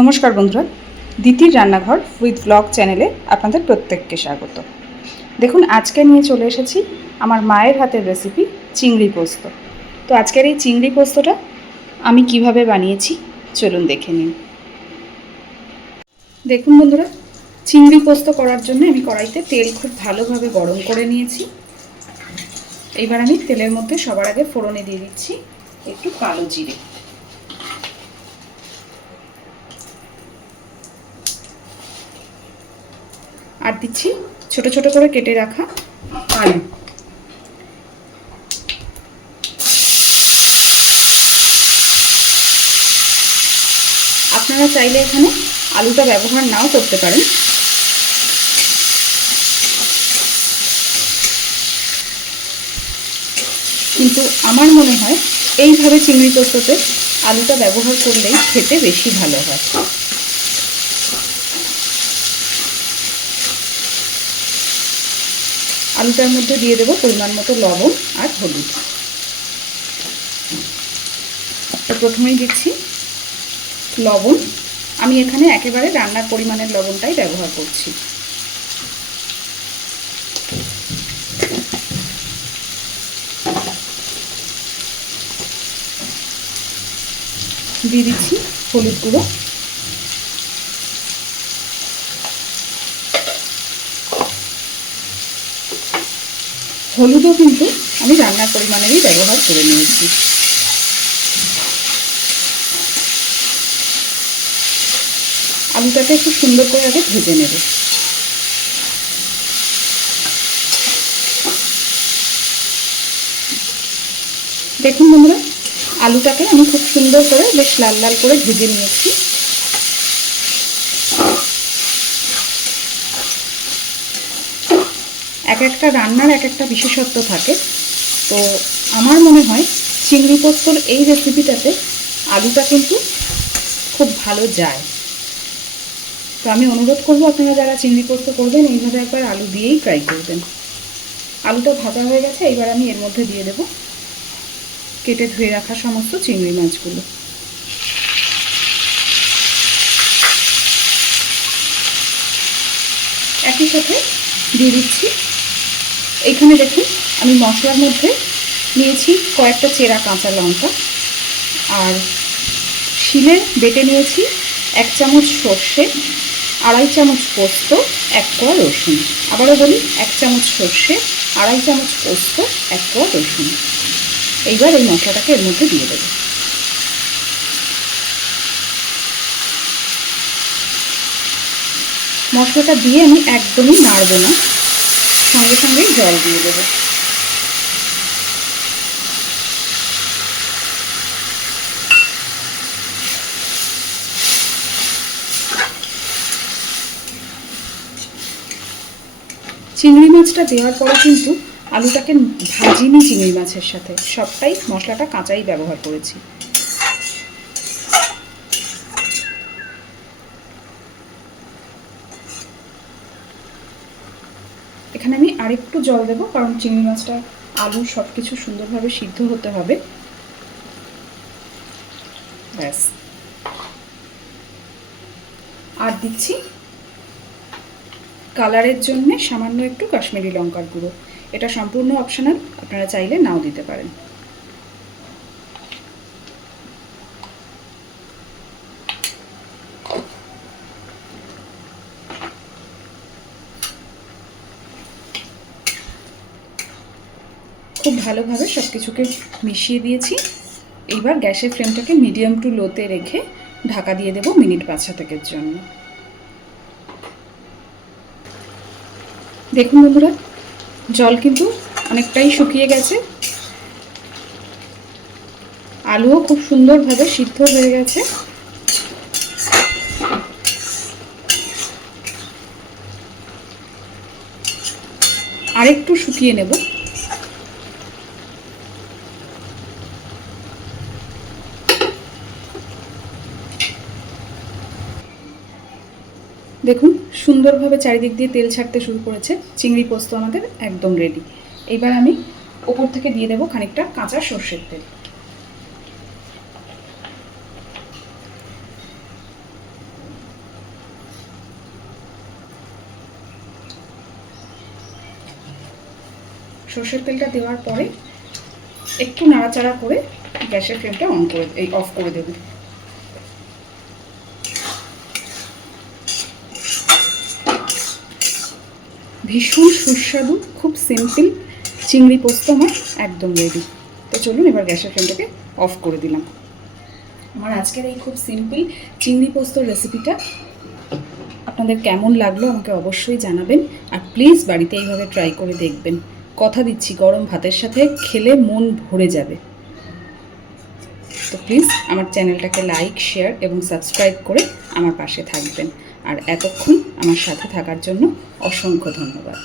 নমস্কার বন্ধুরা, দিতির রান্নাঘর উইথ ব্লগ চ্যানেলে আপনাদের প্রত্যেককে স্বাগত। দেখুন, আজকে নিয়ে চলে এসেছি আমার মায়ের হাতের রেসিপি চিংড়ি পোস্ত। তো আজকের এই চিংড়ি পোস্তটা আমি কিভাবে বানিয়েছি চলুন দেখে নিন। দেখুন বন্ধুরা, চিংড়ি পোস্ত করার জন্য আমি কড়াইতে তেল খুব ভালোভাবে গরম করে নিয়েছি। এইবার আমি তেলের মধ্যে সবার আগে ফোড়নে দিয়ে দিচ্ছি একটু কালো জিরে, আর দিচ্ছি ছোট ছোট করে কেটে রাখা আলু। আপনারা চাইলে এখানে আলুটা ব্যবহার নাও করতে পারেন, কিন্তু আমার মনে হয় এইভাবে চিংড়ি পোস্ততে আলুটা ব্যবহার করলেই খেতে বেশি ভালো হয়। আলুটার মধ্যে দিয়ে দেবো পরিমাণ মতো লবণ আর হলুদ। তো প্রথমেই দিচ্ছি লবণ। আমি এখানে একেবারে রান্নার পরিমাণের লবণটাই ব্যবহার করছি। দিয়ে দিচ্ছি হলুদ গুঁড়ো, হলুদও কিন্তু আমি রান্নার পরিমাণেরই ব্যবহার করে নিয়েছি। আলুটাকে একটু সুন্দর করে আগে ভেজে নেব। দেখুন বন্ধুরা, আলুটাকে আমি খুব সুন্দর করে বেশ লাল লাল করে ভেজে নিয়েছি। এক একটা রান্নার এক একটা বিশেষত্ব থাকে, তো আমার মনে হয় চিংড়ি পোস্তর এই রেসিপিটাতে আলুটা কিন্তু খুব ভালো যায়। তো আমি অনুরোধ করব, আপনারা যারা চিংড়ি পোস্ত করবেন এইভাবে একবার আলু দিয়েই ট্রাই করবেন। আলুটা ভাজা হয়ে গেছে, এইবার আমি এর মধ্যে দিয়ে দেব কেটে ধুয়ে রাখা সমস্ত চিংড়ি মাছগুলো। একই সাথে দিয়ে দিচ্ছি, এইখানে দেখুন আমি মশলার মধ্যে নিয়েছি কয়েকটা চেরা কাঁচা লঙ্কা, আর শিলে বেটে নিয়েছি 1 চামচ সর্ষে, 2.5 চামচ পোস্ত, 1 কোয়া রসুন। আবারও বলি, 1 চামচ সর্ষে, 2.5 চামচ পোস্ত, 1 কোয়া রসুন। এইবার এই মশলাটাকে এর মধ্যে দিয়ে দেবো। মশলাটা দিয়ে আমি একদমই নাড়ব না, সঙ্গে সঙ্গেই জল দিয়ে দেবো। চিংড়ি মাছটা দেওয়ার পরে কিন্তু আলুটাকে ভাজিনি চিংড়ি মাছের সাথে, সবটাই মশলাটা কাঁচাই ব্যবহার করেছি। এখানে আমি আরেকটু জল দেবো, কারণ চিংড়ি মাছটা আলু সব কিছু সুন্দরভাবে সিদ্ধ হতে হবে। ব্যাস, আর দিচ্ছি কালারের জন্য সামান্য একটু কাশ্মীরি লঙ্কার গুঁড়ো। এটা সম্পূর্ণ অপশনাল, আপনারা চাইলে নাও দিতে পারেন। খুব ভালোভাবে সব কিছুকে মিশিয়ে দিয়েছি। এইবার গ্যাসের ফ্লেমটাকে মিডিয়াম টু লোতে রেখে ঢাকা দিয়ে দেবো মিনিট 5-6 জন্য। দেখুন বন্ধুরা, জল কিন্তু অনেকটাই শুকিয়ে গেছে, আলুও খুব সুন্দরভাবে সিদ্ধ হয়ে গেছে। আরেকটু শুকিয়ে নেব। দেখুন, সুন্দরভাবে চারিদিক দিয়ে তেল ছাড়তে শুরু করেছে। চিংড়ি পোস্ত আমাদের একদম রেডি। এইবার আমি ওপর থেকে দিয়ে দেবো খানিকটা কাঁচা সর্ষের তেল। সর্ষের তেলটা দেওয়ার পরে একটু নাড়াচাড়া করে গ্যাসের ফ্লেমটা অফ করে দেব। ভীষণ সুস্বাদু, খুব সিম্পল চিংড়ি পোস্ত আমার একদম রেডি। তো চলুন এবার গ্যাসের ফ্লেমটাকে অফ করে দিলাম। আমার আজকের এই খুব সিম্পল চিংড়ি পোস্তর রেসিপিটা আপনাদের কেমন লাগলো আমাকে অবশ্যই জানাবেন। আর প্লিজ বাড়িতে এইভাবে ট্রাই করে দেখবেন। কথা দিচ্ছি গরম ভাতের সাথে খেলে মন ভরে যাবে। তো প্লিজ আমার চ্যানেলটাকে লাইক, শেয়ার এবং সাবস্ক্রাইব করে আমার পাশে থাকবেন। আর এতক্ষণ আমার সাথে থাকার জন্য অসংখ্য ধন্যবাদ।